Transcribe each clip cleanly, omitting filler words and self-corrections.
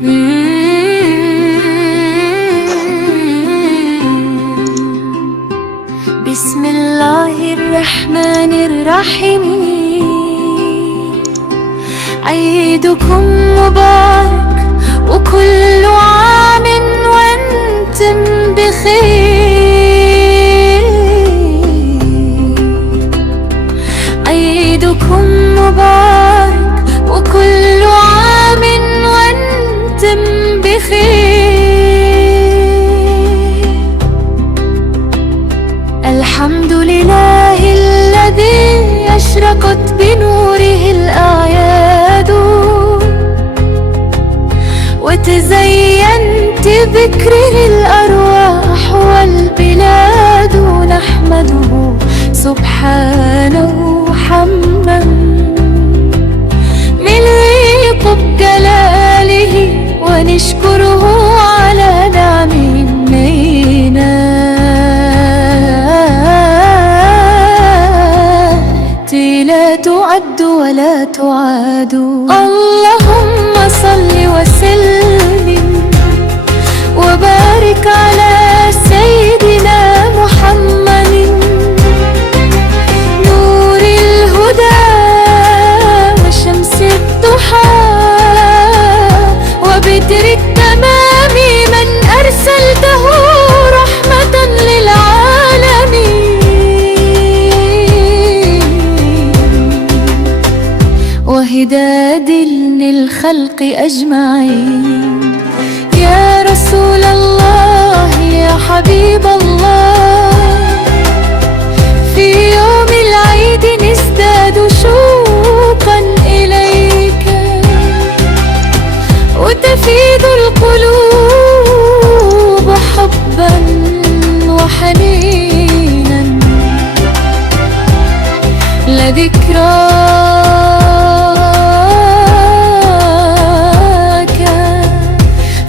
بسم الله الرحمن الرحيم. عيدكم مبارك وكل عام وانتم بخير. عيدكم مبارك وكل عام وانتم بخير. الحمد لله الذي أشرقت بنوره الأعياد، وتزينت بذكره الأرواح والبلاد. نحمده سبحانه حمدا نليق بجلاله، ونشكره على نعم النعمات لا تعد ولا تعاد. اللهم صل وسلم وبارك على سيدنا محمد، نور الهدى وشمس الضحى وبدر التمام، من أرسلته رحمة للعالمين وهداد للخلق أجمعين. يا رسول الله يا حبيب الله، في يوم العيد نزداد شوقا إليك، وتفيض القلوب حبا وحنينا لذكراك.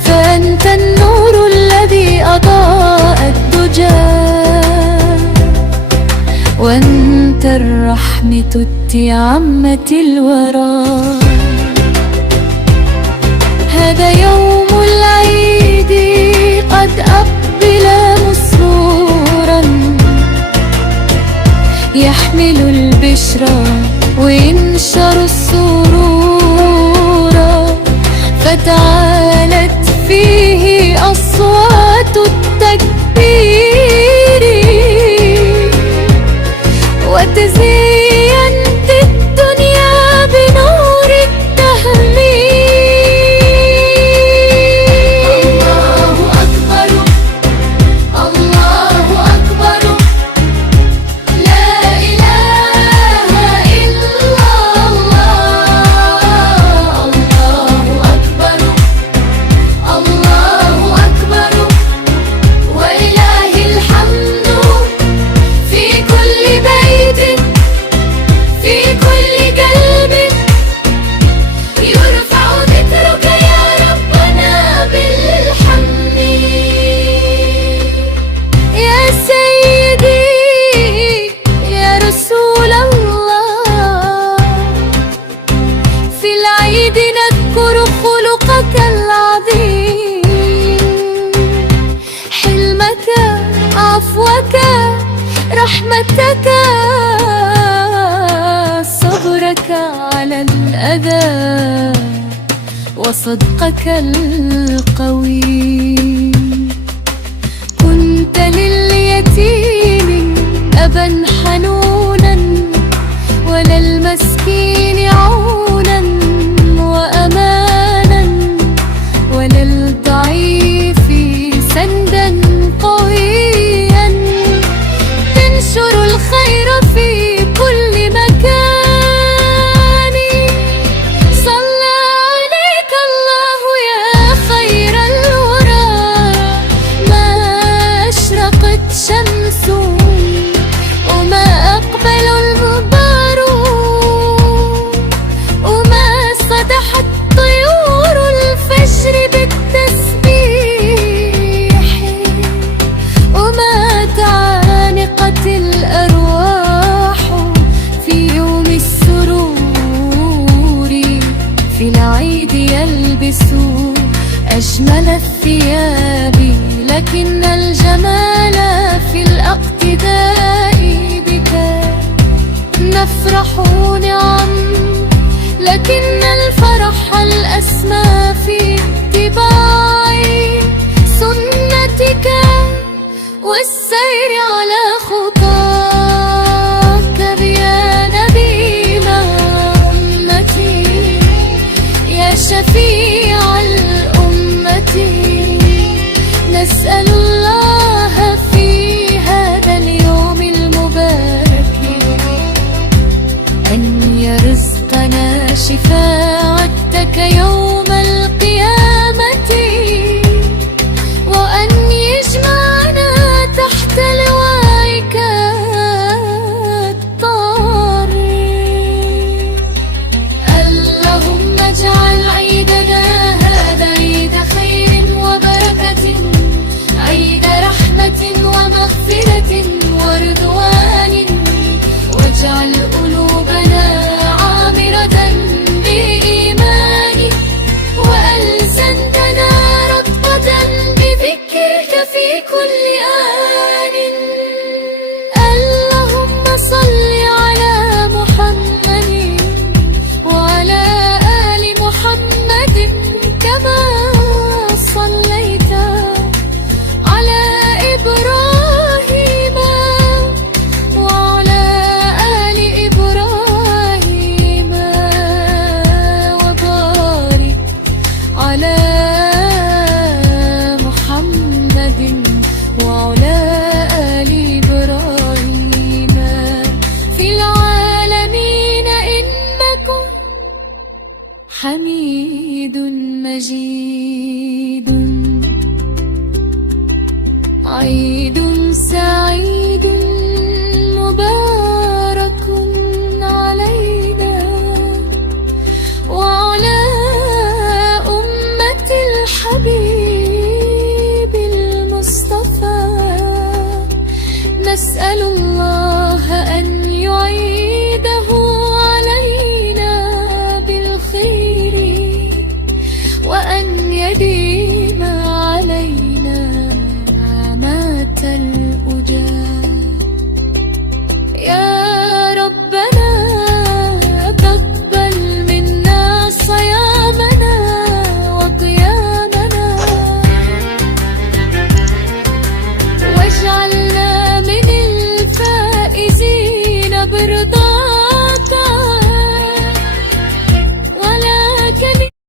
فأنت النور الذي أضاء الدجى، وأنت الرحمة عامة الورى. هذا يوم العيد قد أقبل مسرورا، يحمل البشرى وينشر السرور، فتعالت فيه أصوات التكبير، وتزينت الدنيا بنور التهليل. الله أكبر الله أكبر، لا إله إلا الله. الله أكبر الله أكبر، ولله الحمد في كل بيت في كل قلب. يرفع ذكرك يا ربنا بالحمد. يا سيدي يا رسول الله، في العيد نذكر خلقك العظيم، حلمك عفوك رحمتك، صبرك على الأذى وصدقك القوي. كنت لليتيم أبا حنونا، وللمسكين عونا وأمانا، وللضعيف سندا قويا. تنشر الخير في كل مكان، صلى عليك الله يا خير الورى. ما أشرقت شمس وما أقبل الغبار، وما صدحت طيور الفجر بالتسبيح، وما تعانقت الأرواح في يوم السرور. في العيد يلبس أجمل الثياب، لكن الجمال في الاقتداء بك. نفرح نعم، لكن الفرح الأسمى في اتباع سنتك والسير على خطاك. يا نبيل أمتي، يا شفيع الأمة، نسأل الله في هذا اليوم المبارك أن يرزقنا شفاعتك يوم القيامة، وأن يجمعنا تحت لوائك الطاهر. اللهم اجعل عيدنا هذا عيد خير وبركة، عيد رحمة ومغفرة ورضوان، واجعل قلوبنا عامرة بإيمان، وألسنتنا رطبة بذكرك في كل آن. اللهم صل على محمد وعلى آل محمد، كما صليت على إبراهيم وعلى آل إبراهيم، وبارك على محمد وعلى آل إبراهيم في العالمين، إنك حميد مجيد. عيد سعيد مبارك علينا وعلى أمة الحبيب المصطفى. نسأل الله أن يعيده علينا بالخير، وأن يديم